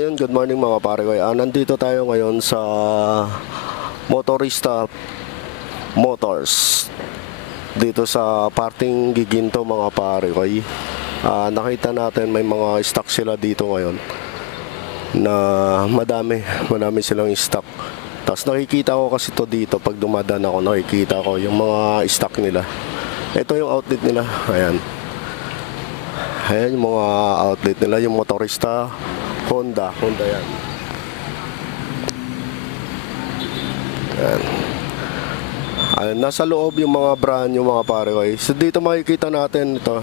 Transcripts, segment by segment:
ayun, good morning mga pare ko. Nandito tayo ngayon sa Motorista Motors dito sa parting Giginto mga pare ko. Nakita natin may mga stock sila dito ngayon na madami silang stock. Tapos nakikita ko kasi to dito pag dumadaan ako, nakikita ko yung mga stock nila. Ito yung outlet nila, ayan yung mga outlet nila, yung Motorista Honda yan. Ayan, nasa loob yung mga brand yung mga pare ko. So dito makikita natin ito,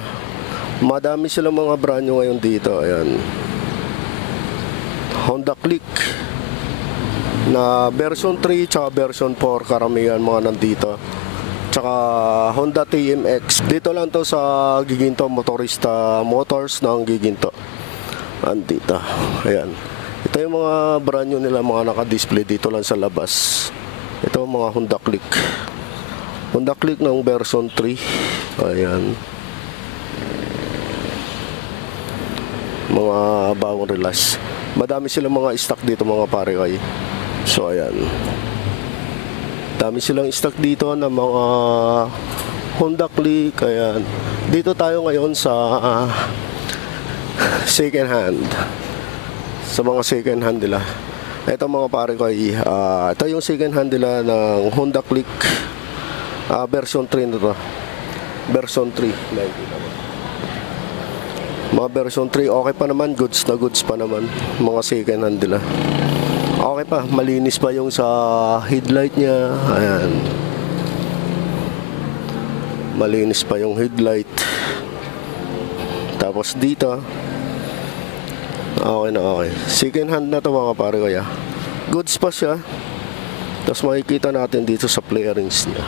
madami silang mga brand new ngayon dito. Ayan, Honda Click na version 3 tsaka version 4 karamihan mga nandito, tsaka Honda TMX. Dito lang to sa Giginto, Motorista Motors ng Giginto. Andito, ayan. Ito yung mga brand new nila, mga naka-display dito lang sa labas. Ito mga Honda Click ng version 3. Ayan, mga bagong release. Madami silang mga stock dito mga pare ko. So ayan, dami silang stock dito ng mga Honda Click. Ayan, dito tayo ngayon sa second hand, sa mga second hand nila. Ito mga pare ko, ito yung second hand nila ng Honda Click version 3 na to. Version 3 mga version 3, okay pa naman, goods na goods pa naman mga second hand nila. Okay pa, malinis pa yung sa headlight nya. Ayan, malinis pa yung headlight. Tapos dito okay na okay. Second hand na to mga pare ko. Goods pa siya. Tapos makikita natin dito sa flarings niya.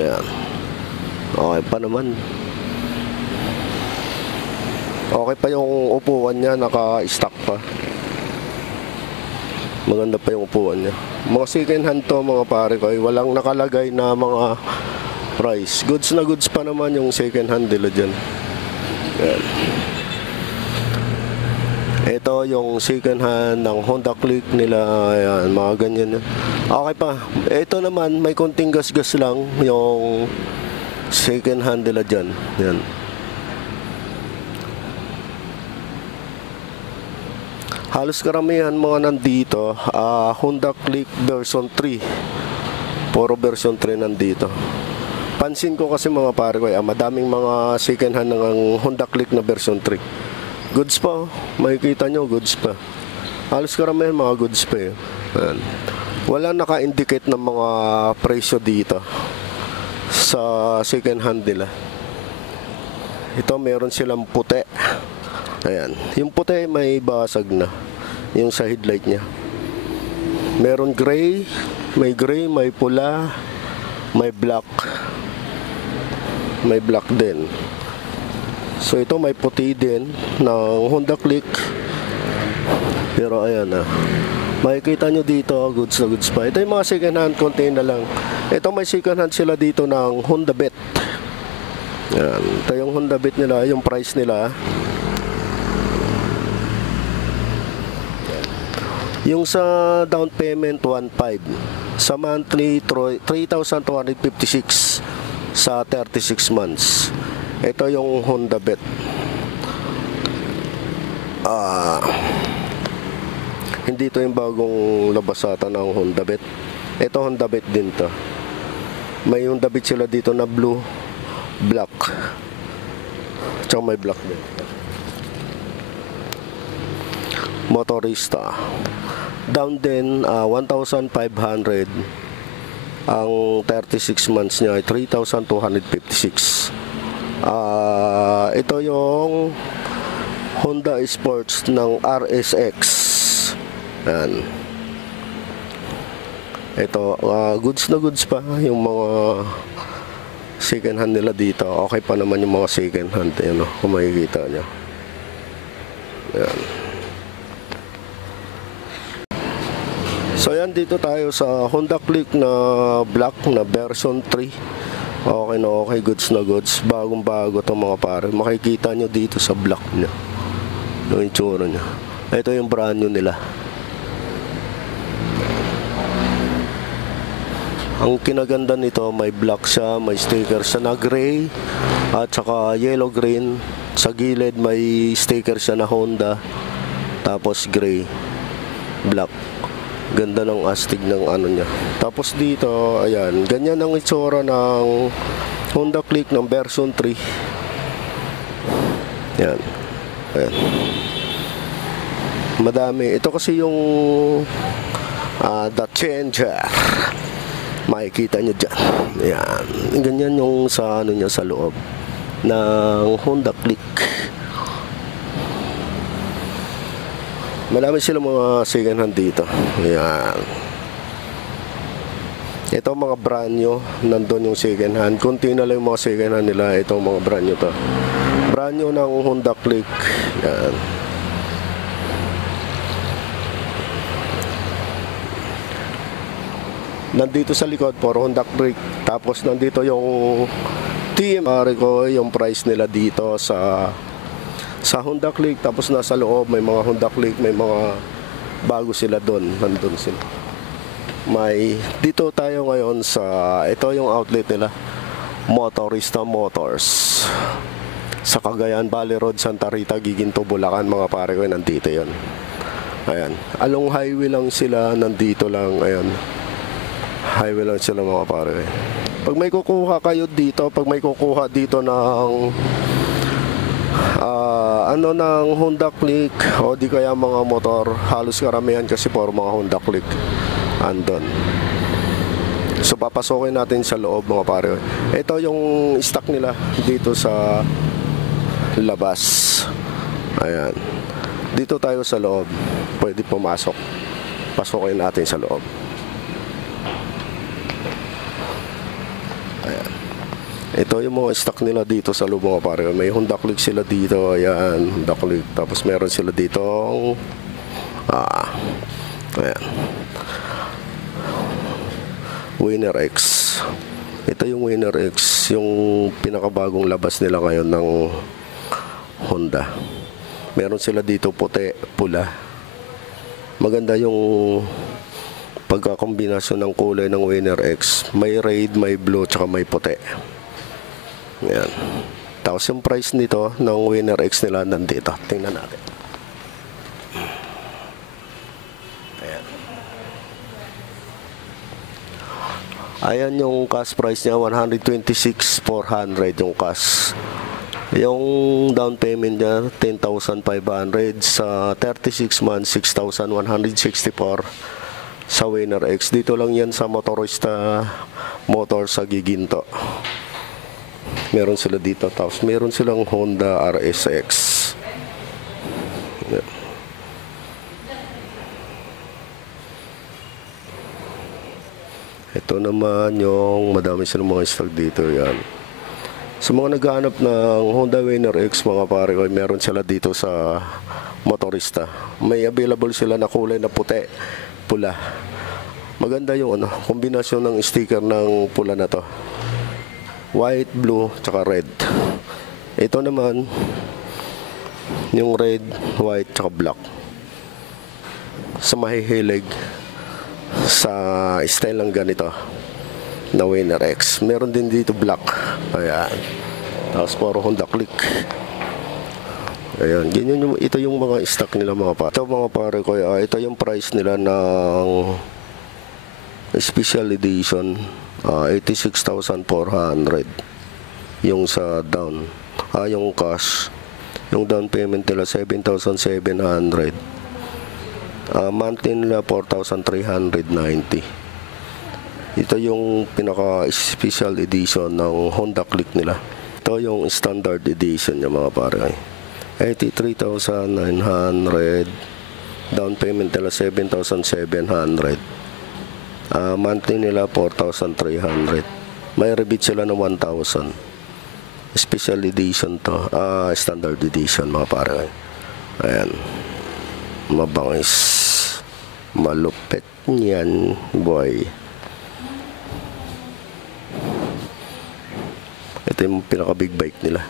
Ayan, okay pa naman. Okay pa yung upuan niya, naka-stock pa. Maganda pa yung upuan niya. Mga second hand to mga pare ko. Walang nakalagay na mga price. Goods na goods pa naman yung second hand nila dyan. Ayan. Ito yung second hand ng Honda Click nila. Ayan, mga ganyan. Okay pa. Ito naman, may konting gas-gas lang yung second hand nila dyan. Ayan. Halos karamihan mga nandito, Honda Click version 3. Puro version 3 nandito. Pansin ko kasi mga pare ko, madaming mga second hand ng Honda Click na version 3. Goods pa, makikita nyo, goods pa. Halos karamihan mga goods pa. Ayan. Wala naka-indicate ng mga presyo dito sa second hand nila. Ito meron silang puti. Ayan, yung puti may basag na yung sa headlight nya. Meron gray, may pula, may black din. So ito may puti din ng Honda Click. Pero ayan makikita nyo dito, goods na goods pa. Ito yung mga second hand, konti na lang. Ito may second hand sila dito ng Honda Bet. Ayan, ito yung Honda Bet nila, yung price nila. Yung sa down payment 1.5, sa monthly 3,256 sa 36 months. Ito yung Honda Bet. Hindi ito yung bagong labasata ng Honda Bet. Ito Honda Bet din to. May Honda Bet sila dito na blue, black, tsaka may black din. Motorista down din 1,500. Ang 36 months niya ay 3,256. Ito yung Honda Sports ng RSX. Yan. Ito goods na goods pa yung mga second hand nila dito. Okay pa naman yung mga second hand, kung makikita nyo. Yan. So yan, dito tayo sa Honda Click na black na version 3. Okay na okay, goods na goods. Bagong bago itong mga pare. Makikita nyo dito sa black niya yung itsura niya. Ito yung brand new nila. Ang kinaganda nito, may black siya, may sticker siya na gray at saka yellow green. Sa gilid may sticker siya na Honda, tapos gray, black. Ganda ng astig ng ano niya. Tapos dito, ayan, ganyan ang itsura ng Honda Click ng version 3. Yan. Ayan. Madami. Ito kasi yung the changer. Makikita nyo dyan. Ayan. Ganyan yung sa ano niya sa loob ng Honda Click. Marami sila mga second hand dito. Ayan. Ito mga brand new. Nandun yung second hand. Kunti na lang yung mga second hand nila. Ito mga brand new to. Brand new ng Honda Click. Ayan. Nandito sa likod for Honda Click. Tapos nandito yung team. Ko yung price nila dito sa Honda Click. Tapos nasa loob may mga Honda Click, may mga bago sila doon. Nandun sila. Dito tayo ngayon sa ito yung outlet nila, Motorista Motors. Sa Cagayan Valley Road, Santa Rita, Giginto, Bulacan, mga pare ko, nandito 'yon. Ayan. Along highway lang sila, nandito lang, ayan. Highway lang sila mga pare. Pag may kukuha kayo dito, pag may kukuha dito ng ng Honda Click o di kaya mga motor, halos karamihan kasi for mga Honda Click andon. So papasokin natin sa loob mga pare. Ito yung stock nila dito sa labas. Ayan. Dito tayo sa loob. Pwede pumasok. Pasokin natin sa loob. Ayan. Ito yung mga stock nila dito sa loob mga pare. May Honda Click sila dito. Ayan, Honda Click. Tapos meron sila dito ayan, Winner X. Ito yung Winner X, yung pinakabagong labas nila ngayon ng Honda. Meron sila dito puti, pula. Maganda yung pagkakombinasyon ng kulay ng Winner X. May red, may blue, tsaka may puti. Ayan. Tapos yung price nito ng Winner X nila nandito. Tingnan natin. Ayan. Ayan yung cash price niya, 126,400 yung cash. Yung down payment niya, 10,500. Sa 36 months, 6,164 sa Winner X. Dito lang yan sa Motorista Motors sa Giginto. Meron sila dito. Tapos meron silang Honda RSX. Yan. Ito naman yung madami silang mga stock dito. Yan. Sa mga naghahanap ng Honda Winner X mga pare ko, meron sila dito sa Motorista. May available sila na kulay na puti, pula. Maganda yung kombinasyon ng sticker ng pula na to. White, blue, tsaka red. Ito naman yung red, white, tsaka black. Sa mahihilig sa style ng ganito na Winner X. Meron din dito black. Ayan. Tapos puro Honda Click. Ayan. Ito yung mga stock nila mga pare. Ito mga pare ko. Ito yung price nila ng special edition. 86,400 yung sa down. Yung cash. Yung down payment nila 7,700. Monthly nila 4,390. Ito yung pinaka-special edition ng Honda Click nila. Ito yung standard edition niya mga pare. 83,900. Down payment nila 7,700. Monthly nila 4,300. May rebate sila ng 1,000. Special edition to. Standard edition mga pare. Ayan. Mabangis. Malupit niyan, boy. Ito yung pinaka big bike nila.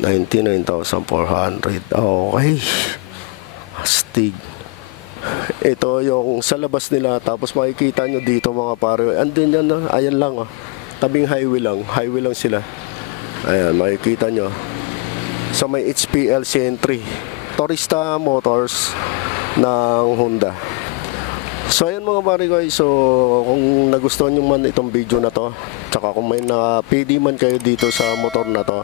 99,400. Okay. Astig. Ito yung sa labas nila, tapos makikita nyo dito mga pare. Andun yan, ayan lang, tabing highway lang sila. Ayan, makikita nyo sa may HPL Sentry, Torista Motors ng Honda. So ayan mga pare ko, so kung nagustuhan nyo man itong video na to, tsaka kung may napili man kayo dito sa motor na to,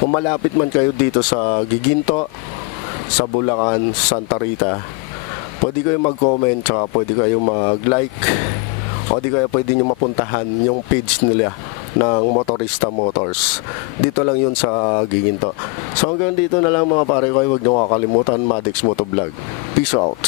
kung malapit man kayo dito sa Giginto, sa Bulacan, Santa Rita, pwede kayo mag-comment, tsaka pwede kayo mag-like, o di kaya pwede nyo mapuntahan yung page nila ng Motorista Motors. Dito lang yun sa Giginto. So hanggang dito na lang mga pare ko, huwag nyo kakalimutan Madix Motovlog. Peace out.